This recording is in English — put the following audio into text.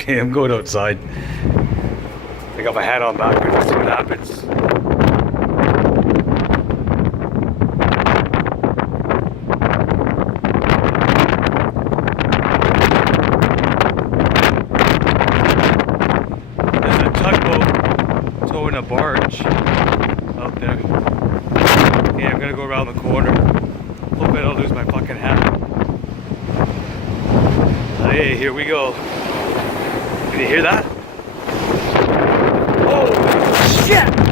Okay, I'm going outside. I got my hat on backwards. Let's see what happens. There's a tugboat towing a barge out there. Okay, I'm gonna go around the corner. Hope I don't lose my fucking hat. Hey, here we go. Can you hear that? Oh, shit!